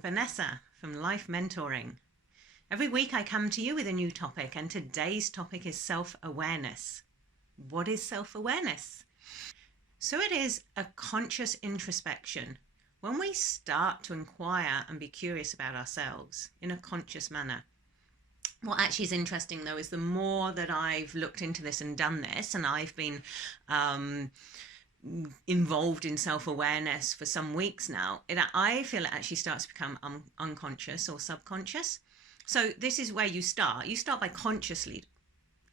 Vanessa from Life Mentoring. Every week I come to you with a new topic, and today's topic is self-awareness. What is self-awareness? So it is a conscious introspection. When we start to inquire and be curious about ourselves in a conscious manner. What actually is interesting though is the more that I've looked into this and done this, and I've been involved in self-awareness for some weeks now, I feel it actually starts to become unconscious or subconscious. So this is where you start by consciously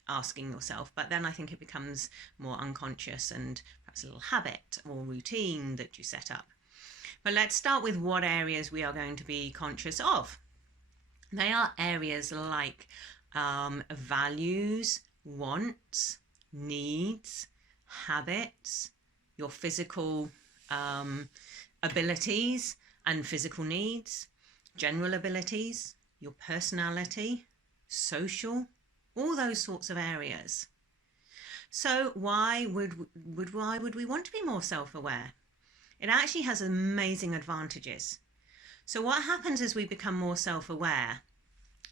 asking yourself, but then I think it becomes more unconscious and perhaps a little habit or routine that you set up. But let's start with what areas we are going to be conscious of. They are areas like values, wants, needs, habits, your physical abilities and physical needs, general abilities, your personality, social, all those sorts of areas. So why would we want to be more self-aware? It actually has amazing advantages. So what happens as we become more self-aware?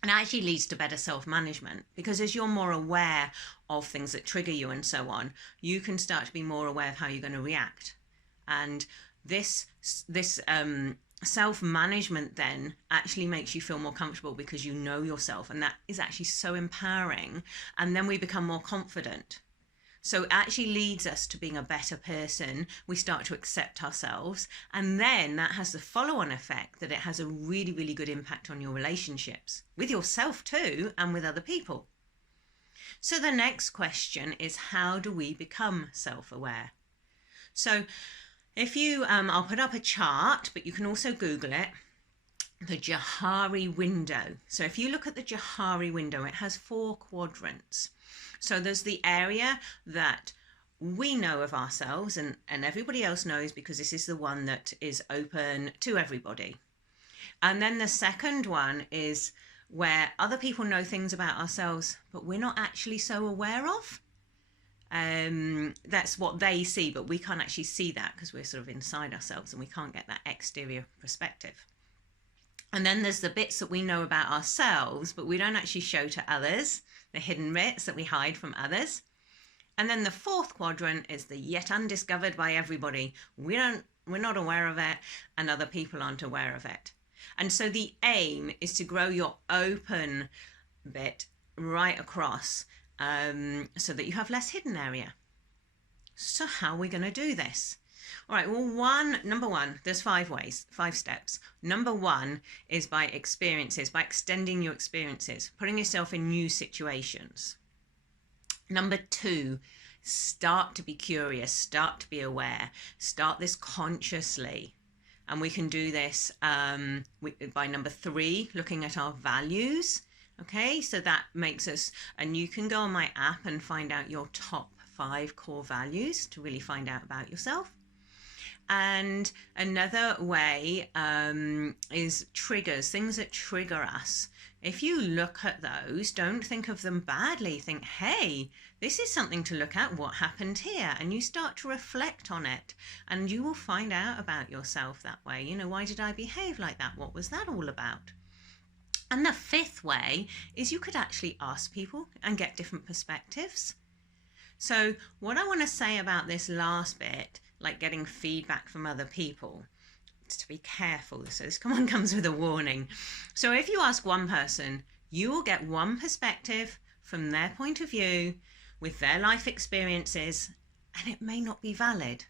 It actually leads to better self-management, because as you're more aware of things that trigger you and so on, you can start to be more aware of how you're going to react. And this self-management then actually makes you feel more comfortable because you know yourself, and that is actually so empowering. And then we become more confident. So it actually leads us to being a better person. We start to accept ourselves, and then that has the follow-on effect that it has a really, really good impact on your relationships with yourself too, and with other people. So the next question is, how do we become self-aware? So if you, I'll put up a chart, but you can also Google it, the Johari window. So if you look at the Johari window, it has 4 quadrants. So there's the area that we know of ourselves and everybody else knows, because this is the one that is open to everybody. And then the second one is where other people know things about ourselves, but we're not actually so aware of. That's what they see, but we can't actually see that because we're sort of inside ourselves and we can't get that exterior perspective. And then there's the bits that we know about ourselves, but we don't actually show to others, the hidden bits that we hide from others. And then the 4th quadrant is the yet undiscovered by everybody. We're not aware of it, and other people aren't aware of it. And so the aim is to grow your open bit right across, so that you have less hidden area. So how are we going to do this? All right, well, number one, there's 5 ways, 5 steps. Number 1 is by experiences, by extending your experiences, putting yourself in new situations. Number 2, start to be curious, start to be aware, start this consciously. And we can do this by number 3, looking at our values. Okay, so that makes us, and you can go on my app and find out your top 5 core values to really find out about yourself. And another way is triggers, things that trigger us. If you look at those, don't think of them badly. Think, hey, this is something to look at. What happened here? And you start to reflect on it, and you will find out about yourself that way. You know, why did I behave like that? What was that all about? And the 5th way is you could actually ask people and get different perspectives. So what I want to say about this last bit, like getting feedback from other people, is to be careful. So this comes with a warning. So if you ask one person, you will get one perspective from their point of view with their life experiences, and it may not be valid.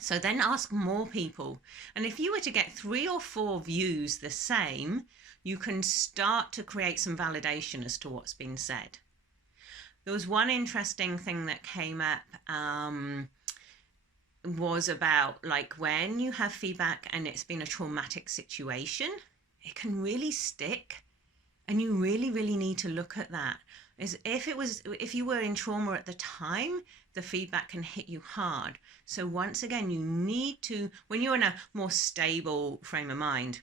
So then ask more people. And if you were to get 3 or 4 views the same, you can start to create some validation as to what's been said. There was one interesting thing that came up, was about, like, when you have feedback and it's been a traumatic situation, it can really stick, and you really, really need to look at that. As if you were in trauma at the time, the feedback can hit you hard. So once again, you need to, when you're in a more stable frame of mind,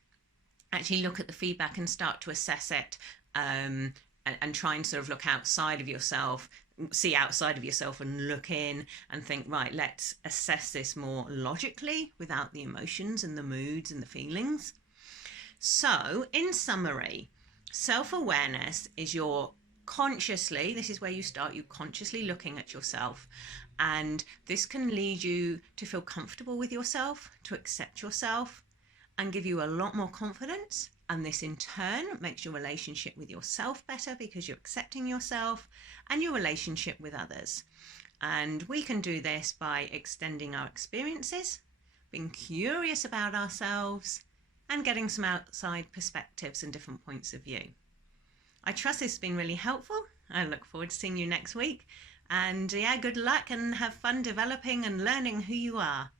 actually look at the feedback and start to assess it, and try and sort of look outside of yourself, see outside of yourself and look in and think, right, let's assess this more logically without the emotions and the moods and the feelings. So, in summary, self-awareness is this is where you start, you consciously looking at yourself, and this can lead you to feel comfortable with yourself, to accept yourself, and give you a lot more confidence. And this in turn makes your relationship with yourself better because you're accepting yourself and your relationship with others. And we can do this by extending our experiences, being curious about ourselves, and getting some outside perspectives and different points of view. I trust this has been really helpful. I look forward to seeing you next week. And yeah, good luck and have fun developing and learning who you are.